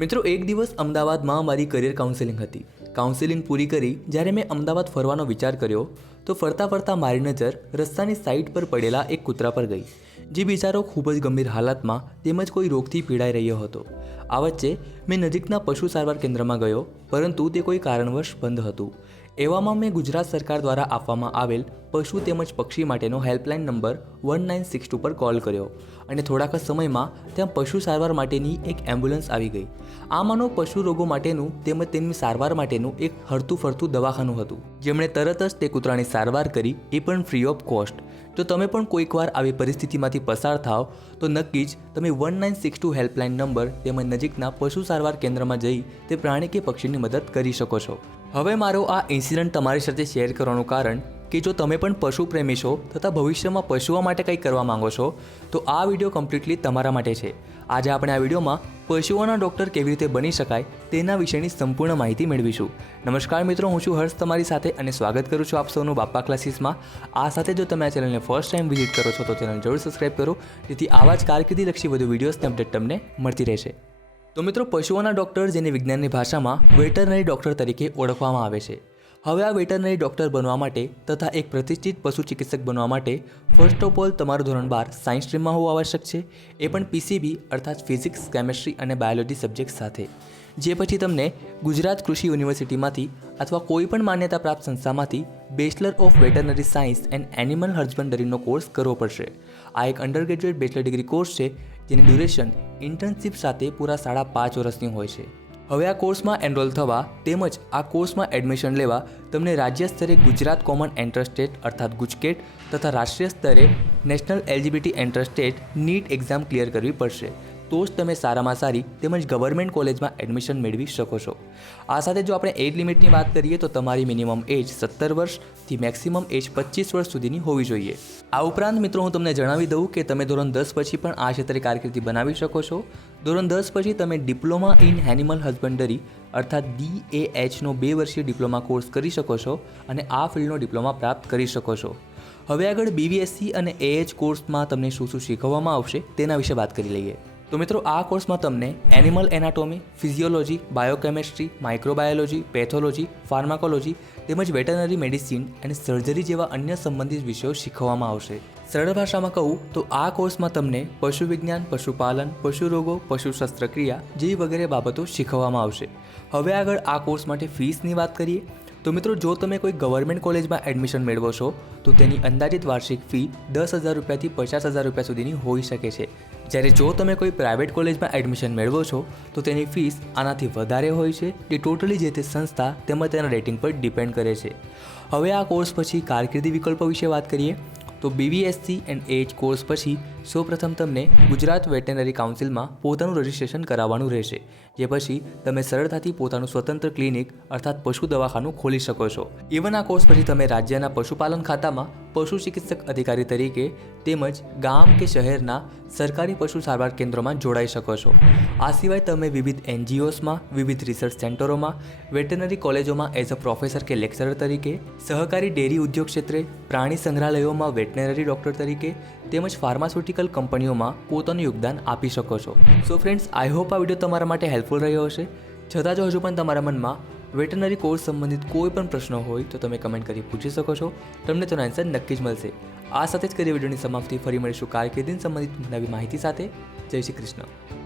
મિત્રો, એક દિવસ અમદાવાદમાં મારી કરિયર કાઉન્સેલિંગ હતી. કાઉન્સેલિંગ પૂરી કરી જ્યારે મેં અમદાવાદ ફરવાનો વિચાર કર્યો તો ફરતા ફરતા મારી નજર રસ્તાની સાઈડ પર પડેલા એક કૂતરા પર ગઈ, જે બિચારો ખૂબ જ ગંભીર હાલતમાં તેમજ કોઈ રોગથી પીડાઈ રહ્યો હતો. આ વચ્ચે મેં નજીકના પશુ સારવાર કેન્દ્રમાં ગયો, પરંતુ તે કોઈ કારણવશ બંધ હતું. એવામાં મેં ગુજરાત સરકાર દ્વારા આપવામાં આવેલ પશુ તેમજ પક્ષી માટેનો હેલ્પલાઇન નંબર 1962 પર કોલ કર્યો અને થોડાક જ સમયમાં ત્યાં પશુ સારવાર માટેની એક એમ્બ્યુલન્સ આવી ગઈ. આ માનો પશુ રોગો માટેનું તેમજ તેમની સારવાર માટેનું એક હરતું ફરતું દવાખાનું હતું, જેમણે તરત જ તે કૂતરાની સારવાર કરી, એ પણ ફ્રી ઓફ કોસ્ટ. જો તમે પણ કોઈકવાર આવી પરિસ્થિતિમાંથી પસાર થાવ તો નક્કી જ તમે 1962 હેલ્પલાઇન નંબર તેમજ નજીકના પશુ સારવાર કેન્દ્રમાં જઈ તે પ્રાણી કે પક્ષીની મદદ કરી શકો છો. હવે મારો આ ઇન્સિડન્ટ તમારી સાથે શેર કરવાનું કારણ કે જો તમે પણ પશુ પ્રેમી છો તથા ભવિષ્યમાં પશુઓ માટે કંઈક કરવા માંગો છો તો આ વિડીયો કમ્પ્લીટલી તમારા માટે છે. આજે આપણે આ વિડીયોમાં પશુઓના ડૉક્ટર કેવી રીતે બની શકાય તેના વિશેની સંપૂર્ણ માહિતી મેળવીશું. નમસ્કાર મિત્રો, હું છું હર્ષ તમારી સાથે અને સ્વાગત કરું છું આપ સૌનું બાપ્પા ક્લાસીસમાં. આ સાથે જો તમે આ ચેનલને ફર્સ્ટ ટાઈમ વિઝિટ કરો છો તો ચેનલ જરૂર સબસ્ક્રાઈબ કરો, જેથી આવા જ કારકિર્દીલક્ષી વધુ વિડીયોઝની અપડેટ તમને મળતી રહેશે. તો મિત્રો, પશુઓના ડૉક્ટર, જેને વિજ્ઞાનની ભાષામાં વેટરનરી ડૉક્ટર તરીકે ઓળખવામાં આવે છે. હવે આ વેટરનરી ડૉક્ટર બનવા માટે તથા એક પ્રતિષ્ઠિત પશુ ચિકિત્સક બનવા માટે ફર્સ્ટ ઓફ ઓલ તમારું ધોરણ 12 સાયન્સ સ્ટ્રીમમાં હોવું આવશ્યક છે, એ પણ પીસીબી અર્થાત ફિઝિક્સ, કેમેસ્ટ્રી અને બાયોલોજી સબ્જેક્ટ સાથે. જે પછી તમને ગુજરાત કૃષિ યુનિવર્સિટીમાંથી અથવા કોઈ પણ માન્યતા પ્રાપ્ત સંસ્થામાંથી bachelor of veterinary science and animal હસબન્ડરીનો કોર્સ કરવો પડશે. આ એક under graduate bachelor degree course છે, જેની ડ્યુરેશન ઇન્ટર્નશિપ સાથે પૂરા 5.5 વર્ષની હોય છે. હવે આ કોર્સમાં એનરોલ થવા તેમજ આ કોર્સમાં એડમિશન લેવા તમને રાજ્ય સ્તરે ગુજરાત કોમન એન્ટ્રન્સ ટેસ્ટ અર્થાત ગુજકેટ તથા રાષ્ટ્રીય સ્તરે national eligibility entrance test NEET exam clear કરવી પડશે. તો જ તમે સારામાં સારી તેમજ ગવર્મેન્ટ કોલેજમાં એડમિશન મેળવી શકો છો. આ સાથે જો આપણે એજ લિમિટની વાત કરીએ તો તમારી મિનિમમ એજ 17 વર્ષથી મેક્સિમમ એજ 25 વર્ષ સુધીની હોવી જોઈએ. આ ઉપરાંત મિત્રો, હું તમને જણાવી દઉં કે તમે ધોરણ 10 પછી પણ આ ક્ષેત્રે કારકિર્દી બનાવી શકો છો. ધોરણ 10 પછી તમે ડિપ્લોમા ઇન એનિમલ હસબન્ડરી અર્થાત DAHનો 2 વર્ષીય ડિપ્લોમા કોર્સ કરી શકો છો અને આ ફિલ્ડનો ડિપ્લોમા પ્રાપ્ત કરી શકો છો. હવે આગળ BVSC અને AH કોર્સમાં તમને શું શું શીખવવામાં આવશે તેના વિશે વાત કરી લઈએ. તો મિત્રો, આ કોર્સમાં તમને animal anatomy, physiology, biochemistry, microbiology, pathology, pharmacology તેમજ વેટરનરી મેડિસિન અને સર્જરી જેવા અન્ય સંબંધિત વિષયો શીખવવામાં આવશે. સરળ ભાષામાં કહું તો આ કોર્સમાં તમને પશુ વિજ્ઞાન, પશુપાલન, પશુ રોગો, પશુ શસ્ત્રક્રિયા જેવી વગેરે બાબતો શીખવવામાં આવશે. હવે આગળ આ કોર્સ માટે ફીસની વાત કરીએ તો મિત્રો, જો તમે કોઈ ગવર્મેન્ટ કોલેજમાં એડમિશન મેળવો છો તો તેની અંદાજિત વાર્ષિક ફી 10,000 રૂપિયાથી 50,000 રૂપિયા સુધીની હોઈ શકે છે. જ્યારે જો તમે કોઈ પ્રાઇવેટ કોલેજમાં એડમિશન મેળવો છો તો તેની ફીસ આનાથી વધારે હોય છે, જે ટોટલી જે તે સંસ્થા તેમજ તેના રેટિંગ પર ડિપેન્ડ કરે છે. હવે આ કોર્સ પછી કારકિર્દી વિકલ્પો વિશે વાત કરીએ તો BVSC એન્ડ AH કોર્સ પછી સૌપ્રથમ તમને ગુજરાત વેટરનરી કાઉન્સિલમાં પોતાનું રજિસ્ટ્રેશન કરાવવાનું રહેશે. જે પછી તમે સરળતાથી પોતાનું સ્વતંત્ર ક્લિનિક અર્થાત પશુ દવાખાનું ખોલી શકો છો. ઇવન આ કોર્સ પછી તમે રાજ્યના પશુપાલન ખાતામાં પશુ ચિકિત્સક અધિકારી તરીકે તેમજ ગામ કે શહેરના સરકારી પશુ સારવાર કેન્દ્રોમાં જોડાઈ શકો છો. આ સિવાય તમે વિવિધ NGOsમાં, વિવિધ રિસર્ચ સેન્ટરોમાં, વેટરનરી કોલેજોમાં એઝ અ પ્રોફેસર કે લેક્ચરર તરીકે, સહકારી ડેરી ઉદ્યોગ ક્ષેત્રે, પ્રાણી સંગ્રહાલયોમાં વેટરનરી ડૉક્ટર તરીકે તેમજ ફાર્માસ્યુટિકલ કંપનીઓમાં પોતાનું યોગદાન આપી શકો છો. સો ફ્રેન્ડ્સ, આઈ હોપ આ વિડીયો તમારા માટે હેલ્પફુલ રહ્યો હશે. છતાં જો હજુ પણ તમારા મનમાં વેટરનરી કોર્સ સંબંધિત કોઈ પણ પ્રશ્નો હોય તો તમે કમેન્ટ કરી પૂછી શકો છો. તમને તેનો આન્સર નક્કી જ મળશે. આ સાથે જ કરી વિડીયોની સમાપ્તિ. ફરી મળીશું કારકિર્દી સંબંધિત નવી માહિતી સાથે. જય શ્રી કૃષ્ણ.